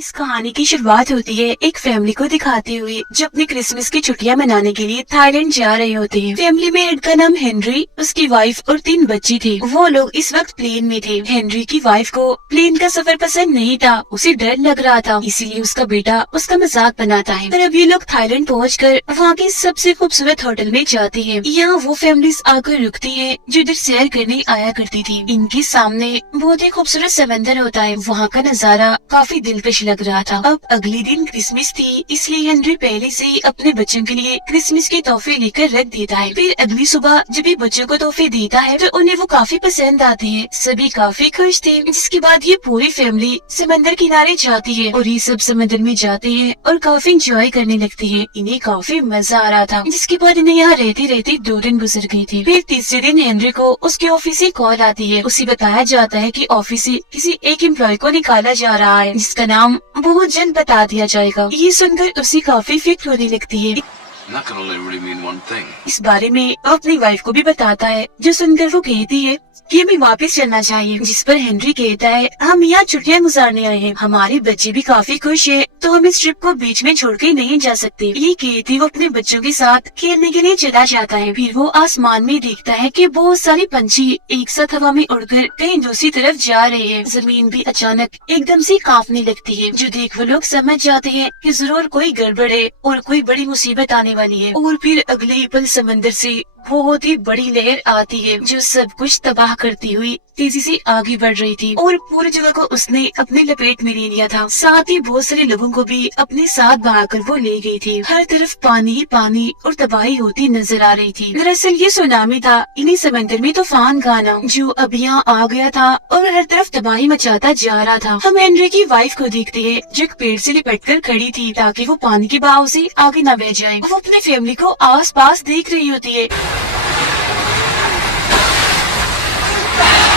इस कहानी की शुरुआत होती है एक फैमिली को दिखाते हुए जो अपनी क्रिसमस की छुट्टियां मनाने के लिए थाईलैंड जा रहे होते हैं। फैमिली में हेड का नाम हेनरी, उसकी वाइफ और 3 बच्ची थी। वो लोग इस वक्त प्लेन में थे। हेनरी की वाइफ को प्लेन का सफर पसंद नहीं था, उसे डर लग रहा था, इसीलिए उसका बेटा उसका मजाक बनाता है। पर अब ये लोग थाईलैंड पहुंचकर वहाँ के सबसे खूबसूरत होटल में जाते हैं। यहाँ वो फैमिलीज आकर रुकती है जो इधर सैर करने आया करती थी। इनके सामने बहुत ही खूबसूरत समंदर होता है। वहाँ का नजारा काफी दिलकश लग रहा था। अब अगले दिन क्रिसमस थी, इसलिए हेनरी पहले से ही अपने बच्चों के लिए क्रिसमस के तोहफे लेकर रख देता है। फिर अगली सुबह जब ये बच्चों को तोहफे देता है तो उन्हें वो काफी पसंद आते हैं। सभी काफी खुश थे। जिसके बाद ये पूरी फैमिली समंदर किनारे जाती है और ये सब समंदर में जाते हैं और काफी इंजॉय करने लगते हैं। इन्हें काफी मजा आ रहा था। जिसके बाद इन्हें यहाँ रहते रहते 2 दिन गुजर गए थे। फिर तीसरे दिन हेनरी को उसके ऑफिस से कॉल आती है। उसे बताया जाता है कि ऑफिस से किसी एक एम्प्लॉय को निकाला जा रहा है जिसका नाम बहुत जल्द बता दिया जाएगा। ये सुनकर उसे काफी फिक्र होने लगती है। That can only really mean one thing. इस बारे में वो अपनी वाइफ को भी बताता है, जो सुनकर वो कहती है कि हमें वापस चलना चाहिए। जिस पर हेनरी कहता है, हम यहाँ छुट्टियां गुजारने आए हैं, हमारे बच्चे भी काफी खुश है, तो हम इस ट्रिप को बीच में छोड़ के नहीं जा सकते। ये कहती वो अपने बच्चों के साथ खेलने के लिए चला जाता है। फिर वो आसमान में देखता है कि बहुत सारे पंछी एक साथ हवा में उड़कर कहीं दूसरी तरफ जा रहे हैं। जमीन भी अचानक एकदम से कांपने लगती है, जो देख वो लोग समझ जाते हैं कि जरूर कोई गड़बड़ है और कोई बड़ी मुसीबत आने वाली है। और फिर अगले ही पल समंदर से बहुत ही बड़ी लहर आती है जो सब कुछ तबाह करती हुई तेजी से आगे बढ़ रही थी और पूरी जगह को उसने अपने लपेट में ले लिया था। साथ ही बहुत सारे लोगों को भी अपने साथ बहाकर वो ले गई थी। हर तरफ पानी ही पानी और तबाही होती नजर आ रही थी। दरअसल ये सुनामी था, इन्हीं समंदर में तूफान का आना जो अब यहाँ आ गया था और हर तरफ तबाही मचाता जा रहा था। हम हेनरी की वाइफ को देखते हैं जो एक पेड़ से लिपट कर खड़ी थी ताकि वो पानी के बहाव से आगे न बह जाए। वो अपनी फैमिली को आस पास देख रही होती है,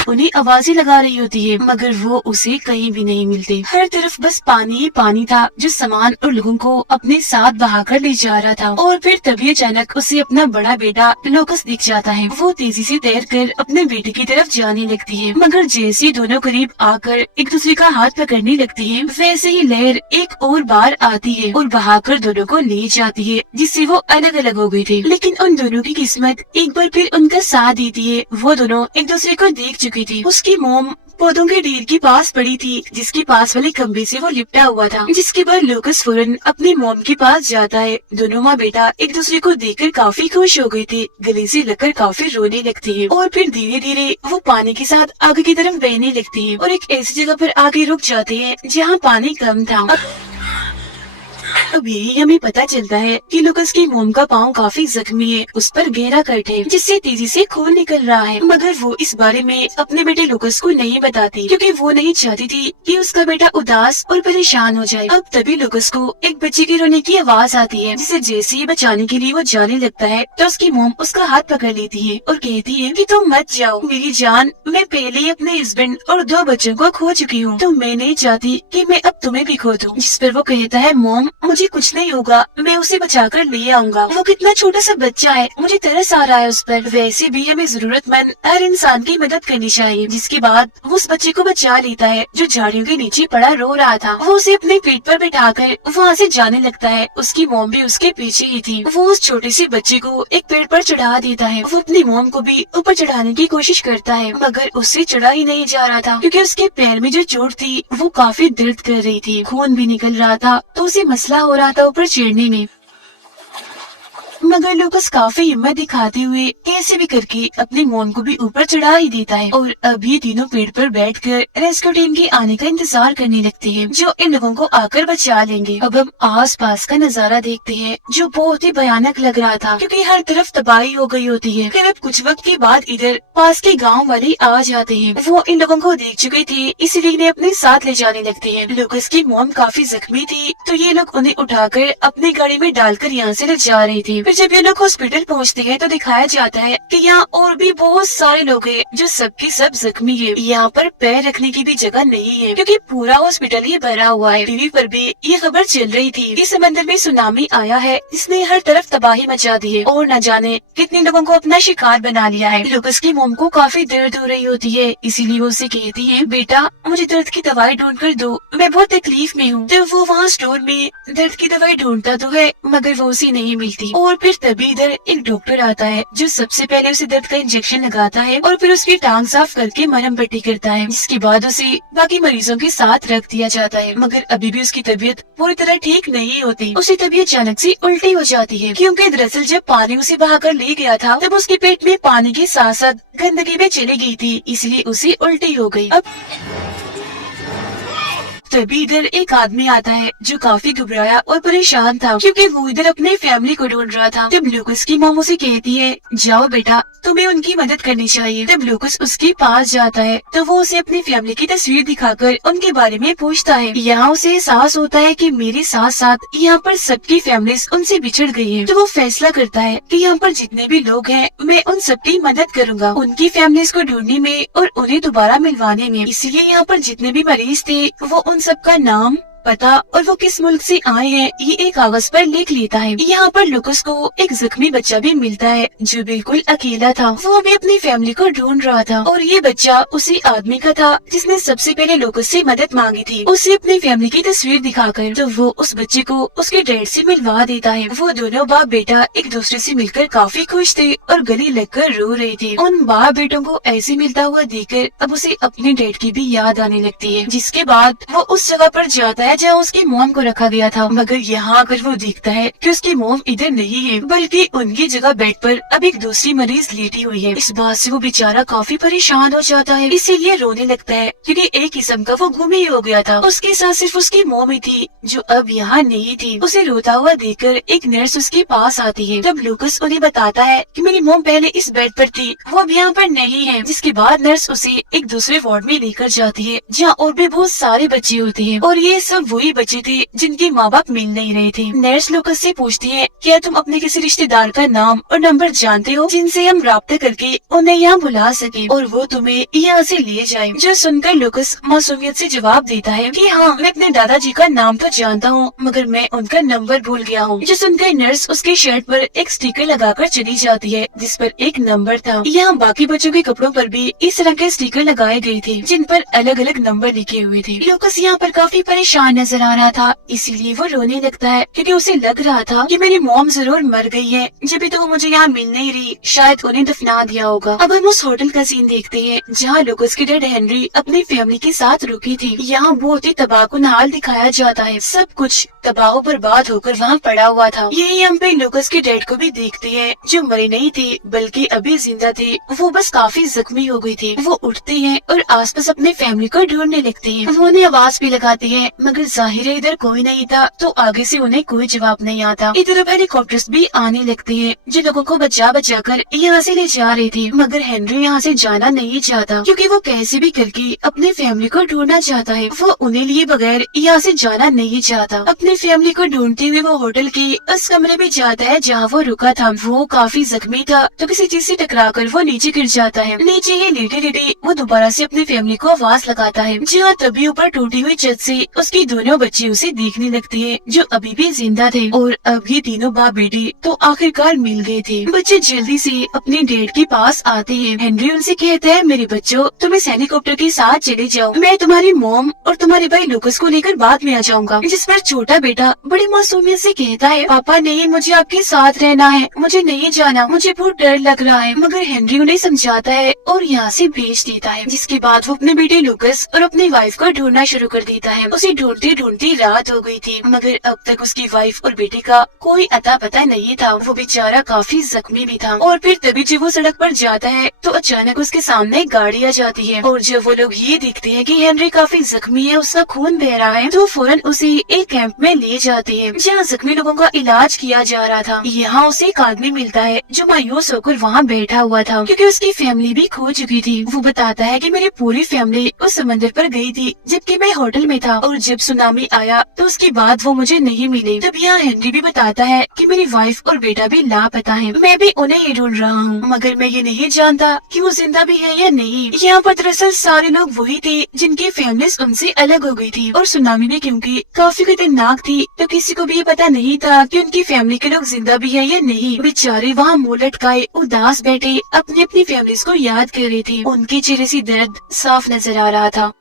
उन्हें आवाजें लगा रही होती है, मगर वो उसे कहीं भी नहीं मिलते। हर तरफ बस पानी ही पानी था जो सामान और लोगों को अपने साथ बहाकर ले जा रहा था। और फिर तभी अचानक उसे अपना बड़ा बेटा लोकस दिख जाता है। वो तेजी से तैरकर अपने बेटे की तरफ जाने लगती है, मगर जैसे दोनों करीब आकर एक दूसरे का हाथ पकड़ने लगती है, वैसे ही लहर एक और बार आती है और बहाकर दोनों को ले जाती है, जिससे वो अलग अलग हो गए थे। लेकिन उन दोनों की किस्मत एक बार फिर उनका साथ देती है। वो दोनों एक दूसरे को देख चुकी थी। उसकी मोम पौधों के ढेर के पास पड़ी थी जिसके पास वाले खंबे से वो लिपटा हुआ था। जिसके बाद लोकस फौरन अपनी मोम के पास जाता है। दोनों माँ बेटा एक दूसरे को देखकर काफी खुश हो गए थे, गले से लगकर काफी रोने लगती है और फिर धीरे धीरे वो पानी के साथ आगे की तरफ बहने लगती है और एक ऐसी जगह पर आगे रुक जाते हैं जहाँ पानी कम था। अब यही हमें पता चलता है कि लुकस की मोम का पाँव काफी जख्मी है, उस पर गहरा कट है जिससे तेजी से खून निकल रहा है। मगर वो इस बारे में अपने बेटे लुकस को नहीं बताती क्योंकि वो नहीं चाहती थी कि उसका बेटा उदास और परेशान हो जाए। अब तभी लुकस को एक बच्चे के रोने की आवाज आती है, जिसे जैसे ही बचाने के लिए वो जाने लगता है तो उसकी मोम उसका हाथ पकड़ लेती है और कहती है कि तुम मत जाओ मेरी जान, मैं पहले ही अपने हस्बैंड और 2 बच्चों को खो चुकी हूँ, तो मैं नहीं चाहती कि मैं अब तुम्हें भी खो दूँ। जिस पर वो कहता है, मोम मुझे कुछ नहीं होगा, मैं उसे बचाकर ले आऊंगा, वो कितना छोटा सा बच्चा है, मुझे तरस आ रहा है उस पर। वैसे भी हमें जरूरतमंद हर इंसान की मदद करनी चाहिए। जिसके बाद वो उस बच्चे को बचा लेता है जो झाड़ियों के नीचे पड़ा रो रहा था। वो उसे अपने पीठ पर बिठाकर वहाँ से जाने लगता है। उसकी मोम भी उसके पीछे ही थी। वो उस छोटे से बच्चे को एक पेड़ पर चढ़ा देता है। वो अपनी मोम को भी ऊपर चढ़ाने की कोशिश करता है, मगर उससे चढ़ा ही नहीं जा रहा था क्योंकि उसके पैर में जो चोट थी वो काफी दर्द कर रही थी, खून भी निकल रहा था, तो उसे मसला हो रहा था ऊपर चढ़ने में। मगर लुकस काफी हिम्मत दिखाते हुए कैसे भी करके अपनी मोम को भी ऊपर चढ़ा ही देता है और अब ये तीनों पेड़ पर बैठकर रेस्क्यू टीम के आने का इंतजार करने लगती है जो इन लोगों को आकर बचा लेंगे। अब हम आस पास का नजारा देखते हैं जो बहुत ही भयानक लग रहा था क्योंकि हर तरफ तबाही हो गई होती है। फिर अब कुछ वक्त के बाद इधर पास के गाँव वाले आ जाते हैं। वो इन लोगों को देख चुके थे, इसलिए इन्हें अपने साथ ले जाने लगते हैं। लुकस की मोम काफी जख्मी थी तो ये लोग उन्हें उठाकर अपनी गाड़ी में डालकर यहाँ से ले जा रहे थे। फिर जब ये लोग हॉस्पिटल पहुँचते हैं तो दिखाया जाता है कि यहाँ और भी बहुत सारे लोग हैं जो सबके सब जख्मी है। यहाँ पर पैर रखने की भी जगह नहीं है क्योंकि पूरा हॉस्पिटल ही भरा हुआ है। टीवी पर भी ये खबर चल रही थी कि समंदर में सुनामी आया है, इसने हर तरफ तबाही मचा दी है और न जाने कितने लोगों को अपना शिकार बना लिया है। लुकस की मोम को काफी दर्द हो रही होती है, इसीलिए वो उसे कहती है, बेटा मुझे दर्द की दवाई ढूंढ कर दो, मैं बहुत तकलीफ में हूँ। तो वो वहाँ स्टोर में दर्द की दवाई ढूंढता तो है मगर वो उसे नहीं मिलती। और फिर तभी इधर एक डॉक्टर आता है जो सबसे पहले उसे दर्द का इंजेक्शन लगाता है और फिर उसकी टांग साफ करके मरहम पट्टी करता है, जिसके बाद उसे बाकी मरीजों के साथ रख दिया जाता है। मगर अभी भी उसकी तबीयत पूरी तरह ठीक नहीं होती। उसे तभी अचानक से उल्टी हो जाती है क्योंकि दरअसल जब पानी उसे बहाकर ले गया था तब उसके पेट में पानी के साथ साथ गंदगी भी चली गई थी, इसलिए उसे उल्टी हो गई। अब तभी इधर एक आदमी आता है जो काफी घबराया और परेशान था क्योंकि वो इधर अपने फैमिली को ढूंढ रहा था। तब लूकस की मॉम उसे कहती है, जाओ बेटा तुम्हें उनकी मदद करनी चाहिए। तब लूकस उसके पास जाता है तो वो उसे अपनी फैमिली की तस्वीर दिखाकर उनके बारे में पूछता है। यहाँ उसे एहसास होता है कि मेरे साथ साथ यहाँ पर सबकी फैमिलीज उनसे बिछड़ गई है। तो वो फैसला करता है कि यहाँ पर जितने भी लोग हैं मैं उन सबकी मदद करूंगा उनकी फैमिलीज को ढूंढने में और उन्हें दोबारा मिलवाने में। इसलिए यहाँ पर जितने भी मरीज थे वो उन सबका नाम, पता और वो किस मुल्क से आए हैं ये एक कागज पर लिख लेता है। यहाँ पर लुकस को एक जख्मी बच्चा भी मिलता है जो बिल्कुल अकेला था। वो भी अपनी फैमिली को ढूंढ रहा था और ये बच्चा उसी आदमी का था जिसने सबसे पहले लुकस से मदद मांगी थी। उसे अपनी फैमिली की तस्वीर दिखाकर तो वो उस बच्चे को उसके डैड से मिलवा देता है। वो दोनों बाप बेटा एक दूसरे से मिलकर काफी खुश थे और गले लगकर रो रहे थे। उन बाप बेटों को ऐसे मिलता हुआ देखकर अब उसे अपने डैड की भी याद आने लगती है, जिसके बाद वो उस जगह पर जाता है जहाँ उसकी मोम को रखा गया था। मगर यहाँ आकर वो देखता है कि उसकी मोम इधर नहीं है बल्कि उनकी जगह बेड पर अब एक दूसरी मरीज लेटी हुई है। इस बात से वो बेचारा काफी परेशान हो जाता है, इसीलिए रोने लगता है क्योंकि एक किस्म का वो गुम ही हो गया था। उसके साथ सिर्फ उसकी मोम ही थी जो अब यहाँ नहीं थी। उसे रोता हुआ देखकर एक नर्स उसके पास आती है। तब लूकस उन्हें बताता है कि मेरी मोम पहले इस बेड पर थी, वो अब यहाँ पर नहीं है। जिसके बाद नर्स उसे एक दूसरे वार्ड में लेकर जाती है जहाँ और भी बहुत सारे बच्चे होते हैं और ये सब वही बच्चे थे जिनके माँ बाप मिल नहीं रहे थे। नर्स लूकस से पूछती है, क्या तुम अपने किसी रिश्तेदार का नाम और नंबर जानते हो जिनसे हम राब्ता करके उन्हें यहाँ बुला सके और वो तुम्हें यहाँ से ले जाए। जो सुनकर लूकस मासूमियत से जवाब देता है कि हाँ मैं अपने दादाजी का नाम तो जानता हूँ मगर मैं उनका नंबर भूल गया हूँ। जो सुनकर नर्स उसके शर्ट पर एक स्टिकर लगाकर चली जाती है जिस पर एक नंबर था। यहाँ बाकी बच्चों के कपड़ों पर भी इस तरह के स्टिकर लगाए गए थे जिन पर अलग अलग नंबर लिखे हुए थे। लूकस यहाँ पर काफी परेशान नजर आ रहा था, इसीलिए वो रोने लगता है क्योंकि उसे लग रहा था कि मेरी मॉम जरूर मर गई है, जब भी तो वो मुझे यहाँ मिल नहीं रही, शायद उन्हें दफना दिया होगा। अब हम उस होटल का सीन देखते हैं जहाँ लूकस के डैड हेनरी अपनी फैमिली के साथ रुकी थी। यहाँ बहुत ही तबाहकुन हाल दिखाया जाता है, सब कुछ तबाह बर्बाद होकर वहाँ पड़ा हुआ था। यही हम पे लूकस के डैड को भी देखते हैं जो मरे नहीं थे बल्कि अभी जिंदा थे, वो बस काफी जख्मी हो गई थी। वो उठते हैं और आसपास अपने फैमिली को ढूंढने लगते हैं। वो उन्हें आवाज भी लगाते हैं मगर जाहिर है इधर कोई नहीं था तो आगे से उन्हें कोई जवाब नहीं आता। इधर अब हेलीकॉप्टर्स भी आने लगते हैं जो लोगों को बचा बचा कर यहाँ से ले जा रहे थे। मगर हेनरी यहाँ से जाना नहीं चाहता क्योंकि वो कैसे भी करके अपनी फैमिली को ढूंढना चाहता है। वो उन्हें लिए बगैर यहाँ से जाना नहीं चाहता। अपनी फैमिली को ढूंढते हुए वो होटल के उस कमरे में जाता है जहाँ वो रुका था। वो काफी जख्मी था तो किसी चीज से टकराकर वो नीचे गिर जाता है। नीचे ही लेटे लेटे वो दोबारा से अपनी फैमिली को आवाज लगाता है जहाँ तभी ऊपर टूटी हुई छत से उसकी दोनों बच्ची उसे देखने लगती है जो अभी भी जिंदा थे और अब ये तीनों बाप बेटे तो आखिरकार मिल गए थे। बच्चे जल्दी से अपने डैड के पास आते हैं। हेनरी उनसे कहता है, मेरे बच्चों तुम इस हेलीकॉप्टर के साथ चले जाओ, मैं तुम्हारी मॉम और तुम्हारे भाई लूकस को लेकर बाद में आ जाऊंगा। जिस पर छोटा बेटा बड़ी मासूमियत से कहता है, पापा नहीं, मुझे आपके साथ रहना है, मुझे नहीं जाना, मुझे बहुत डर लग रहा है। मगर हेनरी उन्हें समझाता है और यहाँ से भेज देता है। जिसके बाद वो अपने बेटे लूकस और अपनी वाइफ को ढूंढना शुरू कर देता है। उसे ढूंढते ढूंढते रात हो गई थी मगर अब तक उसकी वाइफ और बेटे का कोई अता पता नहीं था। वो बेचारा काफी जख्मी भी था। और फिर तभी जब वो सड़क पर जाता है तो अचानक उसके सामने गाड़ी आ जाती है और जब वो लोग ये देखते हैं कि हेनरी काफी जख्मी है, उसका खून बह रहा है, तो फौरन उसे एक कैंप में ले जाते हैं जहाँ जख्मी लोगों का इलाज किया जा रहा था। यहाँ उसे एक आदमी मिलता है जो मायूस होकर वहाँ बैठा हुआ था क्योंकि उसकी फैमिली भी खो चुकी थी। वो बताता है कि मेरी पूरी फैमिली उस समंदर पर गई थी जबकि मैं होटल में था और जब सुनामी आया तो उसके बाद वो मुझे नहीं मिले। तब यहाँ हेनरी भी बताता है कि मेरी वाइफ और बेटा भी लापता है, मैं भी उन्हें ही ढूंढ रहा हूँ, मगर मैं ये नहीं जानता कि वो जिंदा भी है या नहीं। यहाँ पर दरअसल सारे लोग वही थे जिनकी फैमिलीज उनसे अलग हो गई थी, और सुनामी भी क्योंकि काफी खतरनाक थी तो किसी को भी ये पता नहीं था कि उनकी फैमिली के लोग जिंदा भी है या नहीं। बेचारे वहाँ मुंह लटकाए उदास बैठे अपनी अपनी फैमिलीज को याद कर रहे थे। उनके चेहरे से दर्द साफ नजर आ रहा था।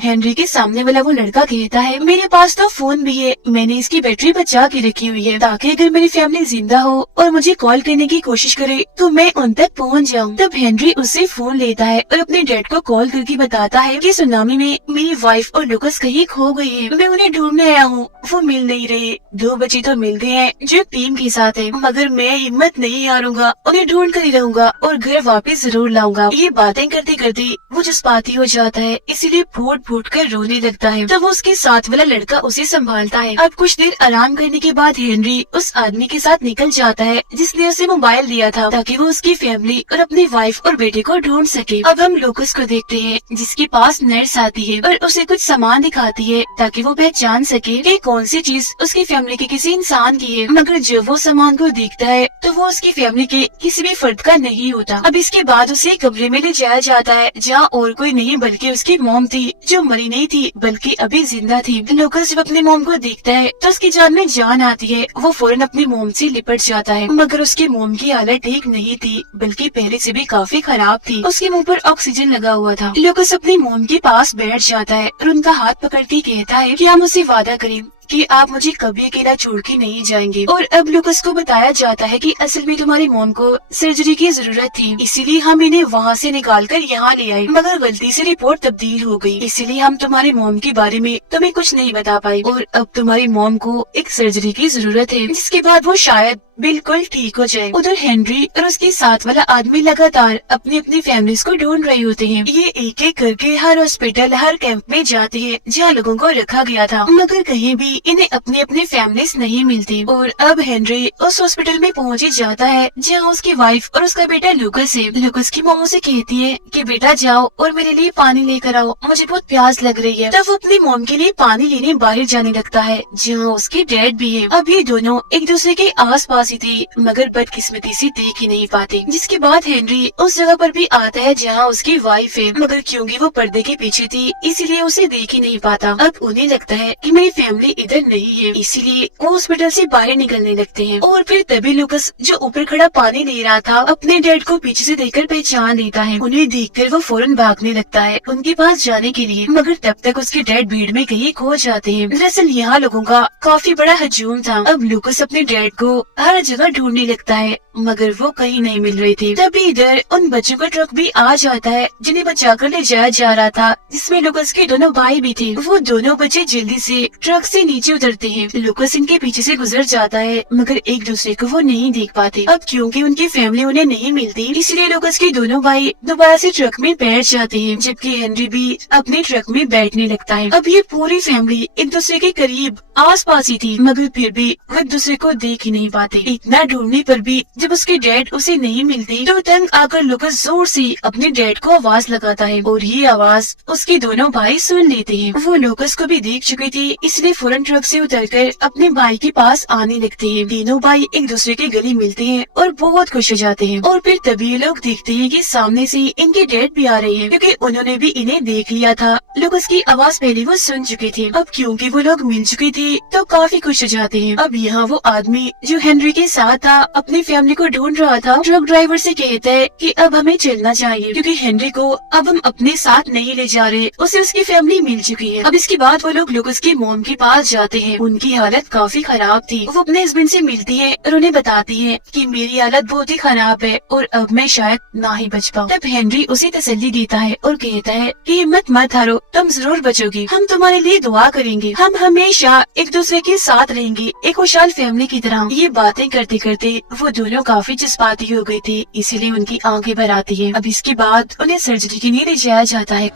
हेनरी के सामने वाला वो लड़का कहता है, मेरे पास तो फोन भी है, मैंने इसकी बैटरी बचा के रखी हुई है ताकि अगर मेरी फैमिली जिंदा हो और मुझे कॉल करने की कोशिश करे तो मैं उन तक पहुंच जाऊं। तब हेनरी उससे फोन लेता है और अपने डैड को कॉल करके बताता है कि सुनामी में मेरी वाइफ और लुकस कहीं खो गए हैं, मैं उन्हें ढूंढने आया हूँ, वो मिल नहीं रहे। 2 बच्चे तो मिल गए हैं जो टीम के साथ है, मगर मैं हिम्मत नहीं हारूंगा, उन्हें ढूंढ कर ही रहूंगा और घर वापस जरूर लाऊंगा। ये बातें करते करते वो जज्बाती हो जाता है, इसीलिए फूट फूट कर रोने लगता है। तब वो उसके साथ वाला लड़का उसे संभालता है। अब कुछ देर आराम करने के बाद हेनरी उस आदमी के साथ निकल जाता है जिसने उसे मोबाइल दिया था ताकि वो उसकी फैमिली और अपनी वाइफ और बेटे को ढूंढ सके। अब हम लुकस को देखते हैं जिसके पास नर्स आती है और उसे कुछ सामान दिखाती है ताकि वो पहचान सके कि कौन सी चीज उसकी फैमिली के किसी इंसान की है, मगर जब वो सामान को देखता है तो वो उसकी फैमिली के किसी भी फर्द का नहीं होता। अब इसके बाद उसे कमरे में ले जाया जाता है जहाँ और कोई नहीं बल्कि उसकी मॉम थी जो मरी नहीं थी बल्कि अभी जिंदा थी। लुकस जब अपने मोम को देखता है तो उसकी जान में जान आती है। वो फौरन अपनी मोम से लिपट जाता है, मगर उसकी मोम की हालत ठीक नहीं थी बल्कि पहले से भी काफी खराब थी। उसके मुंह पर ऑक्सीजन लगा हुआ था। लुकस अपनी मोम के पास बैठ जाता है और उनका हाथ पकड़ के कहता है कि हम उसे वादा करें कि आप मुझे कभी अकेला छोड़ के नहीं जाएंगे। और अब लुकस को बताया जाता है कि असल में तुम्हारी मोम को सर्जरी की जरूरत थी, इसीलिए हम इन्हें वहाँ से निकाल कर यहाँ ले आए, मगर गलती से रिपोर्ट तब्दील हो गई, इसीलिए हम तुम्हारी मोम के बारे में तुम्हें कुछ नहीं बता पाए और अब तुम्हारी मोम को एक सर्जरी की जरूरत है जिसके बाद वो शायद बिल्कुल ठीक हो जाए। उधर हेनरी और उसके साथ वाला आदमी लगातार अपनी अपनी फैमिलीज को ढूंढ रहे होते हैं। ये एक एक करके हर हॉस्पिटल हर कैंप में जाते हैं जहाँ लोगों को रखा गया था, मगर कहीं भी इन्हें अपनी अपनी फैमिलीज नहीं मिलती। और अब हेनरी उस हॉस्पिटल में पहुँच ही जाता है जहाँ उसकी वाइफ और उसका बेटा लुकस है। लुकस की मोम से कहती है कि बेटा जाओ और मेरे लिए पानी लेकर आओ, मुझे बहुत प्यास लग रही है। तब वो अपनी मोम के लिए पानी लेने बाहर जाने लगता है जहाँ उसके डैड भी है। अब ये दोनों एक दूसरे के आस पास ही थी मगर बदकिस्मती से देख ही नहीं पाते। जिसके बाद हेनरी उस जगह पर भी आता है जहाँ उसकी वाइफ है, मगर क्योंकि वो पर्दे के पीछे थी इसीलिए उसे देख ही नहीं पाता। अब उन्हें लगता है कि मेरी फैमिली इधर नहीं है, इसीलिए वो हॉस्पिटल से बाहर निकलने लगते हैं। और फिर तभी लुकस जो ऊपर खड़ा पानी ले रहा था अपने डैड को पीछे से देखकर पहचान लेता है। उन्हें देखकर वो फौरन भागने लगता है उनके पास जाने के लिए, मगर तब तक उसके डैड भीड़ में कहीं खो जाते हैं। दरअसल यहाँ लोगों का काफी बड़ा हजूम था। अब लुकस अपने डैड को हर जगह ढूंढने लगता है मगर वो कहीं नहीं मिल रहे थे। तभी इधर उन बच्चों का ट्रक भी आ जाता है जिन्हें बचाकर ले जाया जा रहा था, जिसमें लुकस के दोनों भाई भी थे। वो दोनों बच्चे जल्दी से ट्रक से नीचे उतरते हैं। लुकस इनके पीछे से गुजर जाता है मगर एक दूसरे को वो नहीं देख पाते। अब क्योंकि उनकी फैमिली उन्हें नहीं मिलती इसलिए लुकस के दोनों भाई दोबारा से ट्रक में बैठ जाते हैं, जबकि हेनरी भी अपने ट्रक में बैठने लगता है। अब ये पूरी फैमिली एक दूसरे के करीब आस पास ही थी मगर फिर भी वो एक दूसरे को देख ही नहीं पाते। इतना ढूंढने पर भी जब उसके डैड उसे नहीं मिलती तो तंग आकर लुकस जोर से अपने डैड को आवाज लगाता है और ये आवाज उसके दोनों भाई सुन लेते हैं। वो लुकस को भी देख चुके थे इसलिए फौरन ट्रक से उतरकर अपने भाई के पास आने लगते हैं। तीनों भाई एक दूसरे के गले मिलते हैं और बहुत खुश हो जाते हैं। और फिर तभी ये लोग देखते हैं कि सामने से इनके डैड भी आ रहे हैं क्योंकि उन्होंने भी इन्हें देख लिया था। लुकस की आवाज पहले वो सुन चुके थे। अब क्योंकि वो लोग मिल चुके थे तो काफी खुश हो जाते हैं। अब यहाँ वो आदमी जो हेनरी के साथ था अपनी फैमिली को ढूंढ रहा था, ट्रक ड्राइवर से कहता है कि अब हमें चलना चाहिए क्योंकि हेनरी को अब हम अपने साथ नहीं ले जा रहे, उसे उसकी फैमिली मिल चुकी है। अब इसके बाद वो लोग लुकस की मोम के पास जाते हैं। उनकी हालत काफी खराब थी। वो अपने हस्बैंड से मिलती है और उन्हें बताती है कि मेरी हालत बहुत ही खराब है और अब मैं शायद ना ही बच पाऊँ। तब हेनरी उसे तसल्ली देता है और कहता है कि हिम्मत मत हारो, तुम जरूर बचोगी, हम तुम्हारे लिए दुआ करेंगे, हम हमेशा एक दूसरे के साथ रहेंगे एक खुशहाल फैमिली की तरह। ये बातें करते करते वो दोनों काफी जज्बाती हो गए थे इसीलिए उनकी आंखें भर आती है। अब इसके बाद उन्हें सर्जरी के लिए ले जाया जाता है।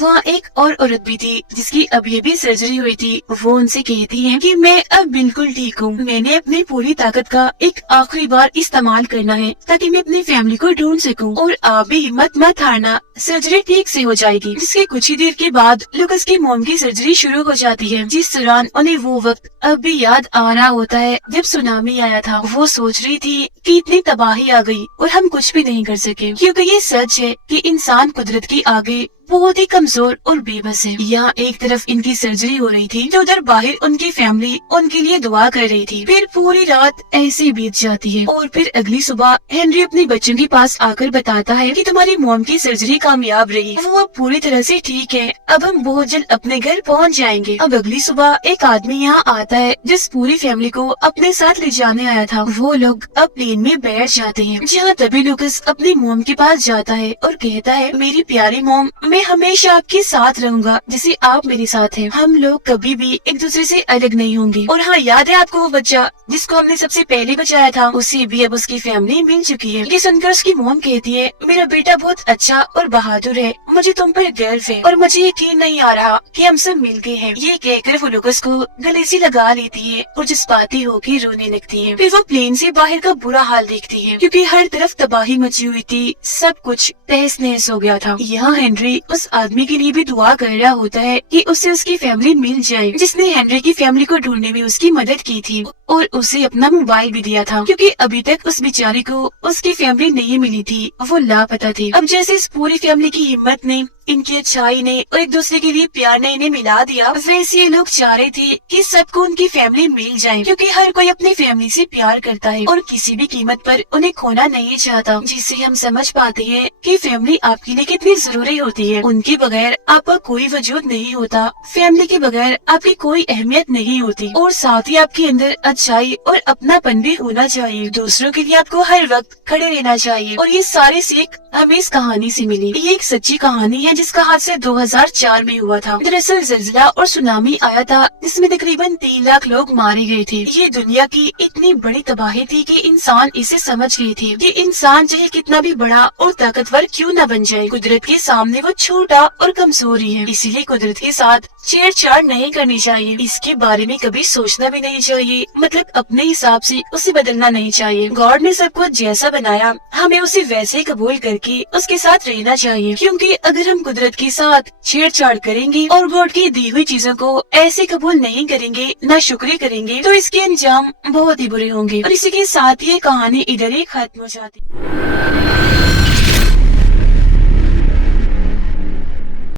वहाँ एक और औरत भी थी जिसकी अभी अभी सर्जरी हुई थी। वो उनसे कहती है कि मैं अब बिल्कुल ठीक हूँ, मैंने अपनी पूरी ताकत का एक आखिरी बार इस्तेमाल करना है ताकि मैं अपनी फैमिली को ढूंढ सकूं। और आप भी हिम्मत मत हारना, सर्जरी ठीक से हो जाएगी। जिसके कुछ ही देर के बाद लुकस की मॉम की सर्जरी शुरू हो जाती है, जिस दौरान उन्हें वो वक्त अब भी याद आ रहा होता है जब सुनामी आया था। वो सोच रही थी कि इतनी तबाही आ गई और हम कुछ भी नहीं कर सके, क्योंकि ये सच है कि इंसान कुदरत की आगे बहुत ही कमजोर और बेबस है। यहाँ एक तरफ इनकी सर्जरी हो रही थी तो उधर बाहर उनकी फैमिली उनके लिए दुआ कर रही थी। फिर पूरी रात ऐसे बीत जाती है और फिर अगली सुबह हेनरी अपने बच्चों के पास आकर बताता है कि तुम्हारी मॉम की सर्जरी कामयाब रही, वो अब पूरी तरह से ठीक है, अब हम बहुत जल्द अपने घर पहुँच जाएंगे। अब अगली सुबह एक आदमी यहाँ आता है जिस पूरी फैमिली को अपने साथ ले जाने आया था। वो लोग अब प्लेन में बैठ जाते हैं, जहाँ तभी लुकस अपनी मॉम के पास जाता है और कहता है, मेरी प्यारी मॉम, मैं हमेशा आपके साथ रहूंगा जैसे आप मेरे साथ हैं। हम लोग कभी भी एक दूसरे से अलग नहीं होंगे। और हाँ, याद है आपको वो बच्चा जिसको हमने सबसे पहले बचाया था, उसे भी अब उसकी फैमिली मिल चुकी है। ये सुनकर उसकी मॉम कहती है, मेरा बेटा बहुत अच्छा और बहादुर है, मुझे तुम पर गर्व है और मुझे यकीन नहीं आ रहा कि हम सब मिल गए हैं। ये कहकर वो लुकस को गले से लगा लेती है और जज्बाती होकर रोने लगती है। फिर वो प्लेन से बाहर का बुरा हाल देखती है, क्योंकि हर तरफ तबाही मची हुई थी, सब कुछ तहस नहस हो गया था। यहाँ हेनरी उस आदमी के लिए भी दुआ कर रहा होता है कि उसे उसकी फैमिली मिल जाए, जिसने हेनरी की फैमिली को ढूंढने में उसकी मदद की थी और उसे अपना मोबाइल भी दिया था, क्योंकि अभी तक उस बेचारी को उसकी फैमिली नहीं मिली थी, वो लापता थी। अब जैसे इस पूरी फैमिली की हिम्मत ने, इनकी अच्छाई ने और एक दूसरे के लिए प्यार ने इन्हें मिला दिया, वैसे ये लोग चाह रहे थे कि सबको उनकी फैमिली मिल जाए, क्योंकि हर कोई अपनी फैमिली से प्यार करता है और किसी भी कीमत पर उन्हें खोना नहीं चाहता। जिससे हम समझ पाते हैं कि फैमिली आपके लिए कितनी जरूरी होती है। उनके बगैर आपका कोई वजूद नहीं होता, फैमिली के बगैर आपकी कोई अहमियत नहीं होती। और साथ ही आपके अंदर अच्छाई और अपनापन भी होना चाहिए। दूसरों के लिए आपको हर वक्त खड़े रहना चाहिए। और ये सारी सीख हमें इस कहानी से मिली। ये एक सच्ची कहानी है जिसका हादसा 2004 में हुआ था। दरअसल जल्जला और सुनामी आया था जिसमें तकरीबन 3 लाख लोग मारे गए थे। ये दुनिया की इतनी बड़ी तबाही थी कि इंसान इसे समझ गए थे कि इंसान चाहे कितना भी बड़ा और ताकतवर क्यों न बन जाए, कुदरत के सामने वो छोटा और कमजोर ही है। इसीलिए कुदरत के साथ छेड़छाड़ नहीं करनी चाहिए, इसके बारे में कभी सोचना भी नहीं चाहिए, मतलब अपने हिसाब से उसे बदलना नहीं चाहिए। गॉड ने सब कुछ जैसा बनाया, हमें उसे वैसे ही कबूल करके उसके साथ रहना चाहिए, क्योंकि अगर हम कुदरत के साथ छेड़छाड़ करेंगे और गॉड की दी हुई चीजों को ऐसे कबूल नहीं करेंगे, ना शुक्रिया करेंगे, तो इसके अंजाम बहुत ही बुरे होंगे। और इसी के साथ ये कहानी इधर ही खत्म हो जाती है।